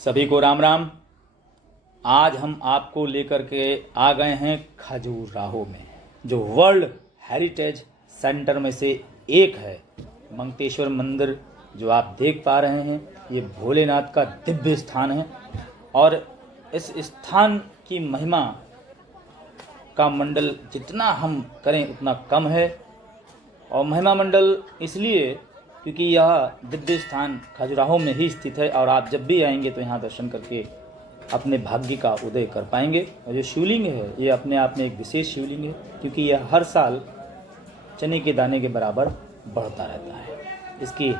सभी को राम राम। आज हम आपको लेकर के आ गए हैं खजुराहो में, जो वर्ल्ड हेरिटेज सेंटर में से एक है। मंगतेश्वर मंदिर जो आप देख पा रहे हैं, ये भोलेनाथ का दिव्य स्थान है और इस स्थान की महिमा का मंडल जितना हम करें उतना कम है। और महिमा मंडल इसलिए क्योंकि यह दिव्य स्थान खजुराहो में ही स्थित है और आप जब भी आएंगे तो यहाँ दर्शन करके अपने भाग्य का उदय कर पाएंगे। और जो शिवलिंग है ये अपने आप में एक विशेष शिवलिंग है, क्योंकि यह हर साल चने के दाने के बराबर बढ़ता रहता है। इसकी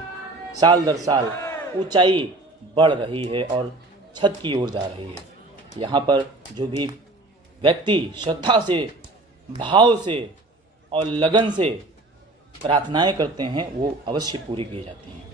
साल दर साल ऊंचाई बढ़ रही है और छत की ओर जा रही है। यहाँ पर जो भी व्यक्ति श्रद्धा से, भाव से और लगन से प्रार्थनाएं करते हैं वो अवश्य पूरी की जाती हैं।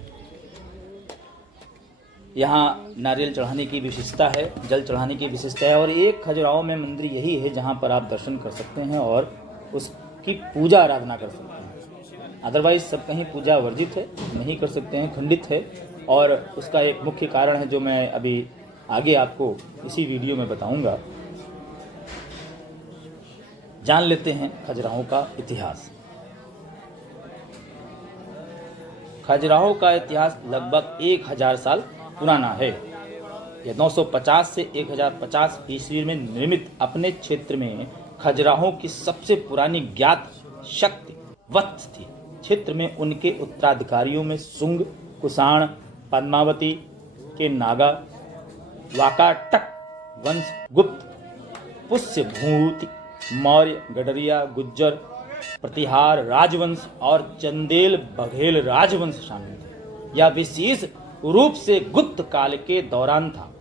यहाँ नारियल चढ़ाने की विशेषता है, जल चढ़ाने की विशेषता है और एक खजुराहो में मंदिर यही है जहाँ पर आप दर्शन कर सकते हैं और उसकी पूजा आराधना कर सकते हैं। अदरवाइज सब कहीं पूजा वर्जित है, नहीं कर सकते हैं, खंडित है। और उसका एक मुख्य कारण है जो मैं अभी आगे आपको इसी वीडियो में बताऊंगा। जान लेते हैं खजुराहो का इतिहास। खजुराहो का इतिहास लगभग 1000 साल पुराना है। यह 950 से 1050 ईस्वी में निर्मित अपने क्षेत्र में खजुराहो की सबसे पुरानी ज्ञात शक्ति वत्स थी। क्षेत्र में उनके उत्तराधिकारियों में सुंग, कुषाण, पद्मावती के नागा, वाकाटक वंश, गुप्त, पुष्यभूति, मौर्य, गडरिया, गुज्जर, प्रतिहार राजवंश और चंदेल बघेल राजवंश शामिल थे। यह विशेष रूप से गुप्त काल के दौरान था।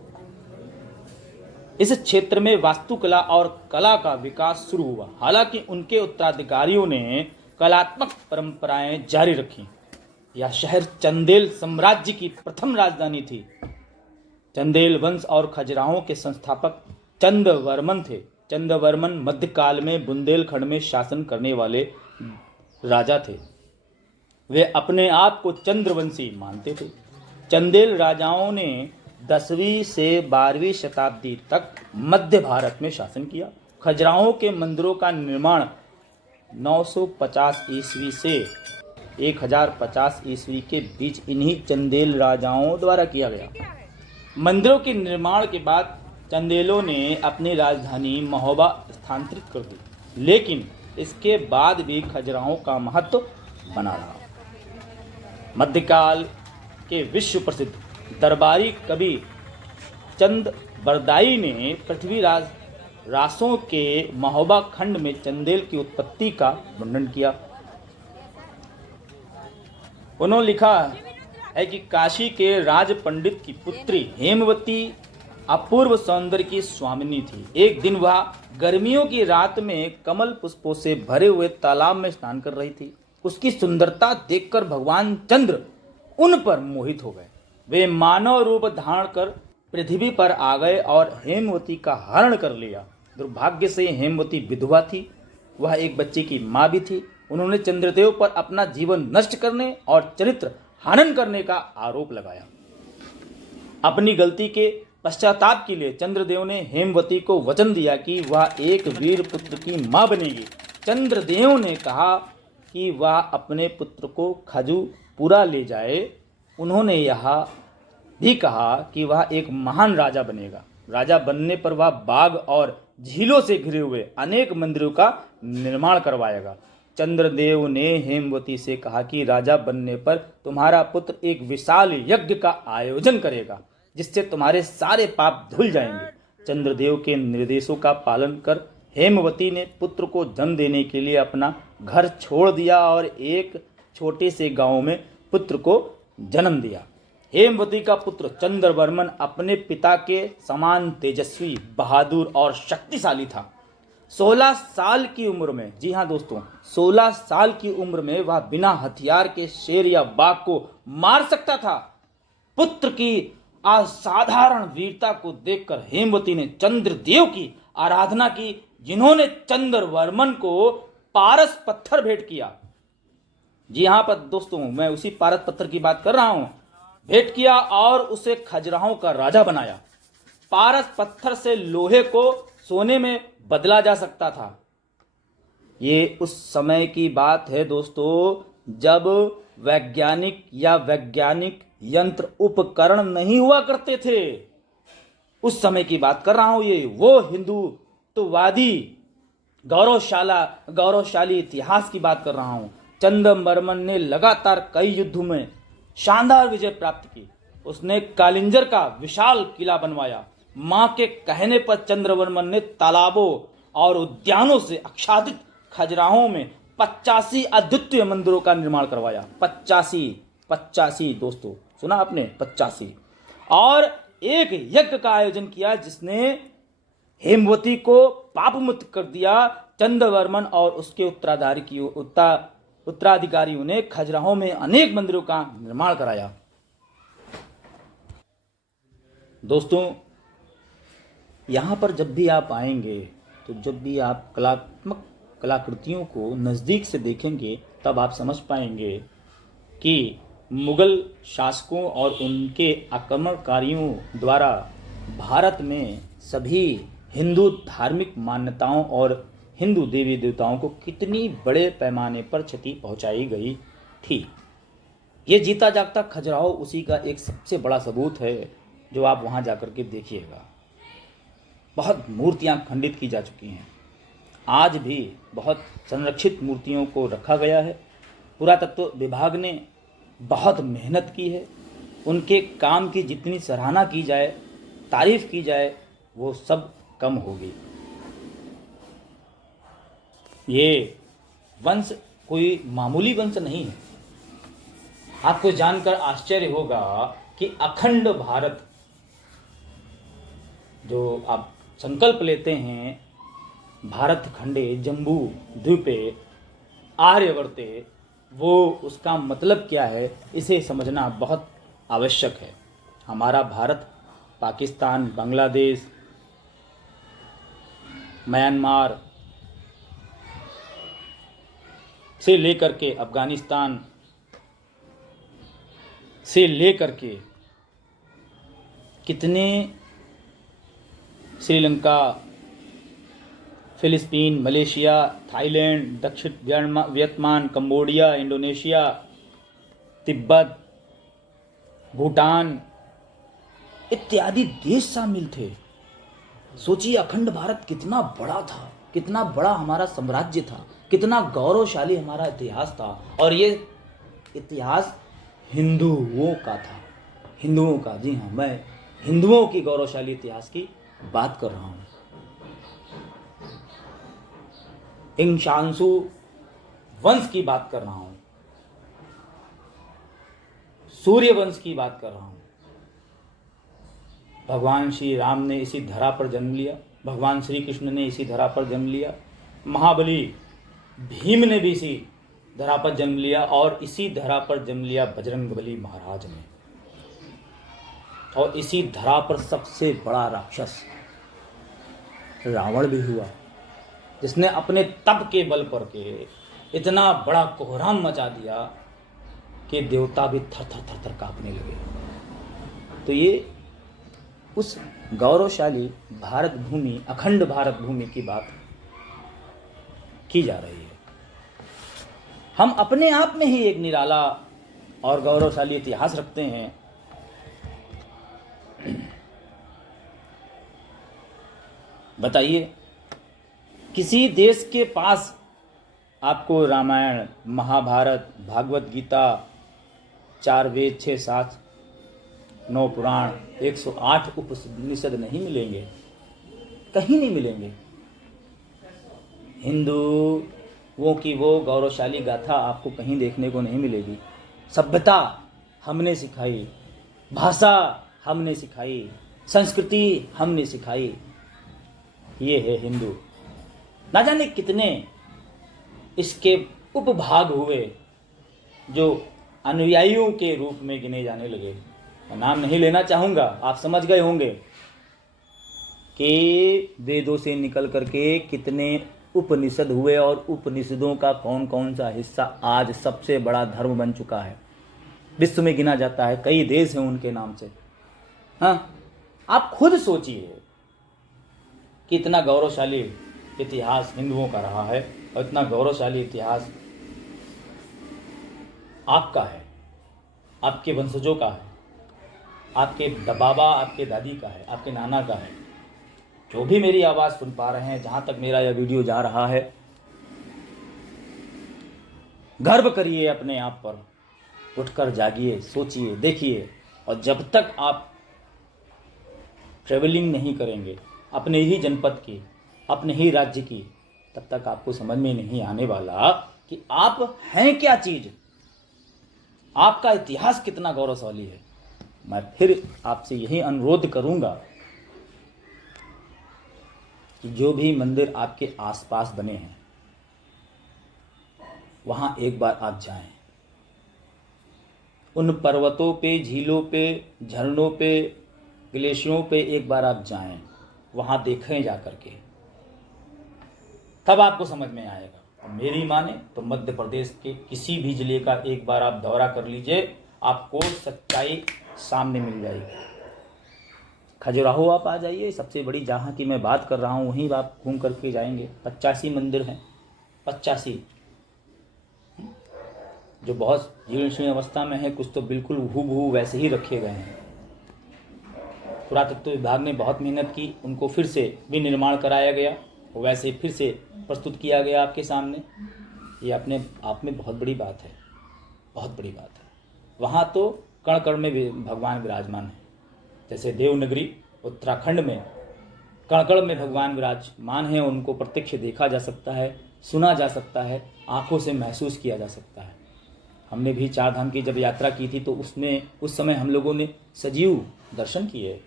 इस क्षेत्र में वास्तुकला और कला का विकास शुरू हुआ। हालांकि उनके उत्तराधिकारियों ने कलात्मक परंपराएं जारी रखी। यह शहर चंदेल साम्राज्य की प्रथम राजधानी थी। चंदेल वंश और खजुराहो के संस्थापक चंद्रवर्मन थे। चंद्रवर्मन मध्यकाल में बुंदेलखंड में शासन करने वाले राजा थे। वे अपने आप को चंद्रवंशी मानते थे। चंदेल राजाओं ने 10वीं से 12वीं शताब्दी तक मध्य भारत में शासन किया। खजुराहो के मंदिरों का निर्माण 950 ईस्वी से 1050 ईस्वी के बीच इन्हीं चंदेल राजाओं द्वारा किया गया। मंदिरों के निर्माण के बाद चंदेलों ने अपनी राजधानी महोबा स्थानांतरित कर दी, लेकिन इसके बाद भी खजुराहो का महत्व बना रहा। मध्यकाल के विश्व प्रसिद्ध दरबारी कवि चंद बरदाई ने पृथ्वीराज रासों के महोबा खंड में चंदेल की उत्पत्ति का वर्णन किया। उन्होंने लिखा है कि काशी के राज पंडित की पुत्री हेमवती अपूर्व सौंदर्य की स्वामिनी थी। एक दिन वह गर्मियों की रात में कमल पुष्पों से भरे हुए तालाब में स्नान कर रही थी। उसकी सुंदरता देखकर भगवान चंद्र उन पर मोहित हो गए। वे मानव रूप धारण कर पृथ्वी पर आ गए और हेमवती का हरण कर लिया। दुर्भाग्य से हेमवती विधवा थी, वह एक बच्चे की माँ भी थी। उन्होंने चंद्रदेव पर अपना जीवन नष्ट करने और चरित्र हनन करने का आरोप लगाया। अपनी गलती के पश्चाताप के लिए चंद्रदेव ने हेमवती को वचन दिया कि वह एक वीर पुत्र की मां बनेगी। चंद्रदेव ने कहा कि वह अपने पुत्र को खजुपुरा ले जाए। उन्होंने यह भी कहा कि वह एक महान राजा बनेगा। राजा बनने पर वह बाग और झीलों से घिरे हुए अनेक मंदिरों का निर्माण करवाएगा। चंद्रदेव ने हेमवती से कहा कि राजा बनने पर तुम्हारा पुत्र एक विशाल यज्ञ का आयोजन करेगा, जिससे तुम्हारे सारे पाप धुल जाएंगे। चंद्रदेव के निर्देशों का पालन कर हेमवती ने पुत्र को जन्म देने के लिए अपना घर छोड़ दिया और एक छोटे से गांव में पुत्र को जन्म दिया। हेमवती का पुत्र चंद्रवर्मन अपने पिता के समान तेजस्वी, बहादुर और शक्तिशाली था। 16 साल की उम्र में, जी हाँ दोस्तों, 16 साल की उम्र में वह बिना हथियार के शेर या बाघ को मार सकता था। पुत्र की असाधारण वीरता को देखकर हेमवती ने चंद्रदेव की आराधना की, जिन्होंने चंद्रवर्मन को पारस पत्थर भेंट किया। जी हाँ पर दोस्तों, मैं उसी पारस पत्थर की बात कर रहा हूं भेंट किया और उसे खजुराहों का राजा बनाया। पारस पत्थर से लोहे को सोने में बदला जा सकता था। ये उस समय की बात है दोस्तों, जब वैज्ञानिक यंत्र उपकरण नहीं हुआ करते थे। उस समय की बात कर रहा हूं। ये वो हिंदुत्ववादी गौरवशाली इतिहास की बात कर रहा हूं। चंद्रवर्मन ने लगातार कई युद्धों में शानदार विजय प्राप्त की। उसने कालिंजर का विशाल किला बनवाया। मां के कहने पर चंद्रवर्मन ने तालाबों और उद्यानों से आच्छादित खजुराहों में 85 अद्वितीय मंदिरों का निर्माण करवाया। 85 दोस्तों, सुना आपने? 85। और एक यज्ञ का आयोजन किया जिसने हेमवती को पाप मुक्त कर दिया। चंद्रवर्मन और उसके उत्तराधिकारियों ने खजुराहों में अनेक मंदिरों का निर्माण कराया। दोस्तों, यहां पर जब भी आप आएंगे तो जब भी आप कलात्मक कलाकृतियों को नज़दीक से देखेंगे तब आप समझ पाएंगे कि मुगल शासकों और उनके आक्रमणकारियों द्वारा भारत में सभी हिंदू धार्मिक मान्यताओं और हिंदू देवी देवताओं को कितनी बड़े पैमाने पर क्षति पहुंचाई गई थी। ये जीता जागता खजुराहो उसी का एक सबसे बड़ा सबूत है, जो आप वहां जाकर के देखिएगा। बहुत मूर्तियां खंडित की जा चुकी हैं। आज भी बहुत संरक्षित मूर्तियों को रखा गया है। पुरातत्व विभाग ने बहुत मेहनत की है। उनके काम की जितनी सराहना की जाए, तारीफ की जाए, वो सब कम होगी। ये वंश कोई मामूली वंश नहीं है। आपको जानकर आश्चर्य होगा कि अखंड भारत जो आप संकल्प लेते हैं, भारत खंडे जम्बू द्वीपे आर्यवर्ते, वो उसका मतलब क्या है, इसे समझना बहुत आवश्यक है। हमारा भारत पाकिस्तान, बांग्लादेश, म्यांमार से लेकर के अफगानिस्तान से लेकर के कितने श्रीलंका, फिलिस्तीन, मलेशिया, थाईलैंड, दक्षिण Vietnam, Cambodia, Indonesia, Tibet, Bhutan इत्यादि देश शामिल थे। सोचिए अखंड भारत कितना बड़ा था, कितना बड़ा हमारा साम्राज्य था, कितना गौरवशाली हमारा इतिहास था। और ये इतिहास हिंदुओं का था, हिंदुओं का। जी हाँ, मैं हिंदुओं की गौरवशाली इतिहास की बात कर रहा हूं। इंशांशु वंश की बात कर रहा हूं, सूर्य वंश की बात कर रहा हूं। भगवान श्री राम ने इसी धरा पर जन्म लिया, भगवान श्री कृष्ण ने इसी धरा पर जन्म लिया, महाबली भीम ने भी इसी धरा पर जन्म लिया, और इसी धरा पर जन्म लिया बजरंगबली महाराज ने। और इसी धरा पर सबसे बड़ा राक्षस रावण भी हुआ, जिसने अपने तप के बल पर के इतना बड़ा कोहराम मचा दिया कि देवता भी थर थर थर थर कांपने लगे। तो ये उस गौरवशाली भारत भूमि, अखंड भारत भूमि की बात की जा रही है। हम अपने आप में ही एक निराला और गौरवशाली इतिहास रखते हैं। बताइए, किसी देश के पास आपको रामायण, महाभारत, भागवत गीता, 4 वेद, 6 शास्त्र, 9 पुराण, 108 उपनिषद नहीं मिलेंगे, कहीं नहीं मिलेंगे। हिंदुओं की वो गौरवशाली गाथा आपको कहीं देखने को नहीं मिलेगी। सभ्यता हमने सिखाई, भाषा हमने सिखाई, संस्कृति हमने सिखाई। ये है हिंदू। ना जाने कितने इसके उपभाग हुए जो अनुयायियों के रूप में गिने जाने लगे। मैं नाम नहीं लेना चाहूँगा, आप समझ गए होंगे कि वेदों से निकल करके कितने उपनिषद हुए और उपनिषदों का कौन कौन सा हिस्सा आज सबसे बड़ा धर्म बन चुका है। विश्व में गिना जाता है, कई देश हैं उनके नाम से। हाँ, आप खुद सोचिए कि इतना गौरवशाली इतिहास हिंदुओं का रहा है और इतना गौरवशाली इतिहास आपका है, आपके वंशजों का है, आपके बाबा, आपके दादी का है, आपके नाना का है। जो भी मेरी आवाज़ सुन पा रहे हैं, जहाँ तक मेरा यह वीडियो जा रहा है, गर्व करिए अपने आप पर, उठकर जागिए, सोचिए, देखिए। और जब तक आप ट्रेवलिंग नहीं करेंगे अपने ही जनपद की, अपने ही राज्य की, तब तक आपको समझ में नहीं आने वाला कि आप हैं क्या चीज़, आपका इतिहास कितना गौरवशाली है। मैं फिर आपसे यही अनुरोध करूंगा कि जो भी मंदिर आपके आसपास बने हैं वहां एक बार आप जाएं। उन पर्वतों पे, झीलों पे, झरनों पे, ग्लेशियरों पे एक बार आप जाएं, वहां देखें जा करके, तब आपको समझ में आएगा। और मेरी माने तो मध्य प्रदेश के किसी भी जिले का एक बार आप दौरा कर लीजिए, आपको सच्चाई सामने मिल जाएगी। खजुराहो आप आ जाइए, सबसे बड़ी जहाँ की मैं बात कर रहा हूँ वहीं आप घूम करके जाएंगे। 85 मंदिर हैं, 85, जो बहुत जीर्ण शीर्ण अवस्था में है, कुछ तो बिल्कुल हूबहू वैसे ही रखे गए हैं। पुरातत्व विभाग ने बहुत मेहनत की, उनको फिर से विनिर्माण कराया गया, वैसे फिर से प्रस्तुत किया गया आपके सामने। ये अपने आप में बहुत बड़ी बात है, बहुत बड़ी बात है। वहाँ तो कण कण में भगवान विराजमान है। जैसे देवनगरी उत्तराखंड में कण कण में भगवान विराजमान हैं, उनको प्रत्यक्ष देखा जा सकता है, सुना जा सकता है, आंखों से महसूस किया जा सकता है। हमने भी चार धाम की जब यात्रा की थी तो उसमें उस समय हम लोगों ने सजीव दर्शन किए।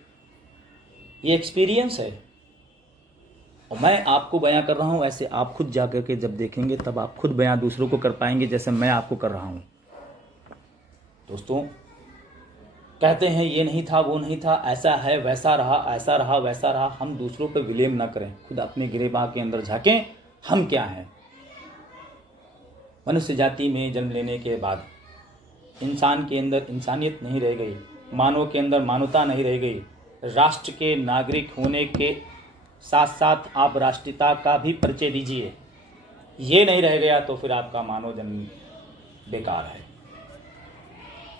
ये एक्सपीरियंस है और मैं आपको बयां कर रहा हूं। ऐसे आप खुद जा कर के जब देखेंगे तब आप खुद बयां दूसरों को कर पाएंगे, जैसे मैं आपको कर रहा हूं। दोस्तों, कहते हैं ये नहीं था, वो नहीं था, ऐसा है, वैसा रहा, ऐसा रहा, वैसा रहा। हम दूसरों पर विलेम ना करें, खुद अपने गिरेबां के अंदर झांकें, हम क्या हैं। मनुष्य जाति में जन्म लेने के बाद इंसान के अंदर इंसानियत नहीं रह गई, मानव के अंदर मानवता नहीं रह गई। राष्ट्र के नागरिक होने के साथ साथ आप राष्ट्रीयता का भी परिचय दीजिए। ये नहीं रह गया तो फिर आपका मानव जन्म बेकार है।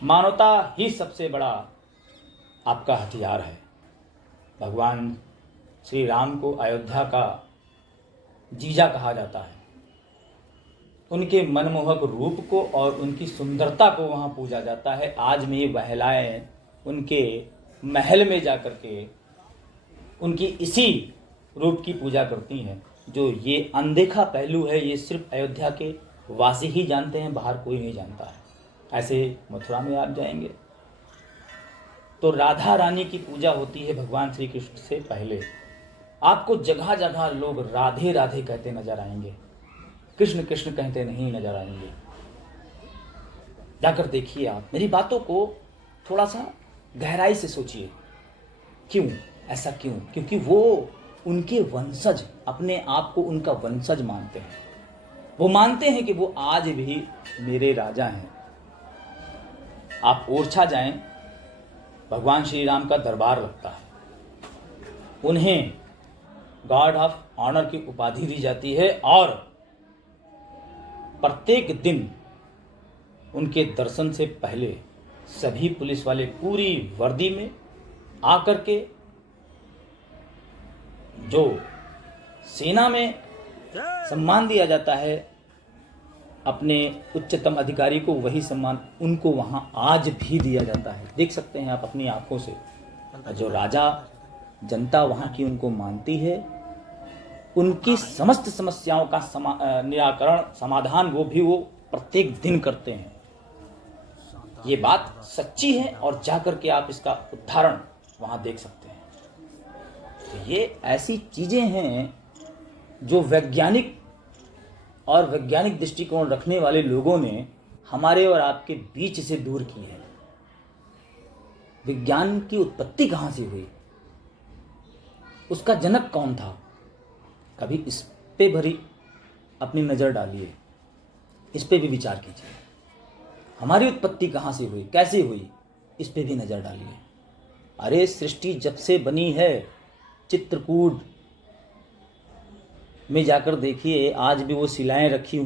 मानवता ही सबसे बड़ा आपका हथियार है। भगवान श्री राम को अयोध्या का जीजा कहा जाता है। उनके मनमोहक रूप को और उनकी सुंदरता को वहाँ पूजा जाता है। आज भी महिलाएं उनके महल में जाकर के उनकी इसी रूप की पूजा करती हैं। जो ये अनदेखा पहलू है, ये सिर्फ अयोध्या के वासी ही जानते हैं, बाहर कोई नहीं जानता है। ऐसे मथुरा में आप जाएंगे तो राधा रानी की पूजा होती है भगवान श्री कृष्ण से पहले। आपको जगह जगह लोग राधे राधे कहते नजर आएंगे, कृष्ण कृष्ण कहते नहीं नजर आएंगे। जाकर देखिए आप, मेरी बातों को थोड़ा सा गहराई से सोचिए। क्यों ऐसा, क्यों? क्योंकि वो उनके वंशज अपने आप को उनका वंशज मानते हैं। वो मानते हैं कि वो आज भी मेरे राजा हैं। आप ओरछा जाएं, भगवान श्री राम का दरबार लगता है। उन्हें गार्ड ऑफ ऑनर की उपाधि दी जाती है और प्रत्येक दिन उनके दर्शन से पहले सभी पुलिस वाले पूरी वर्दी में आकर के, जो सेना में सम्मान दिया जाता है अपने उच्चतम अधिकारी को, वही सम्मान उनको वहां आज भी दिया जाता है। देख सकते हैं आप अपनी आंखों से। जो राजा जनता वहां की उनको मानती है, उनकी समस्त समस्याओं का निराकरण, समाधान वो प्रत्येक दिन करते हैं। ये बात सच्ची है और जाकर के आप इसका उदाहरण वहां देख सकते हैं। तो ये ऐसी चीजें हैं जो वैज्ञानिक और वैज्ञानिक दृष्टिकोण रखने वाले लोगों ने हमारे और आपके बीच से दूर की है। विज्ञान की उत्पत्ति कहां से हुई, उसका जनक कौन था, कभी इस पे भरी अपनी नजर डालिए, इस पे भी विचार कीजिए। हमारी उत्पत्ति कहाँ से हुई, कैसे हुई, इस पे भी नज़र डालिए। अरे सृष्टि जब से बनी है, चित्रकूट में जाकर देखिए, आज भी वो शिलाएं रखी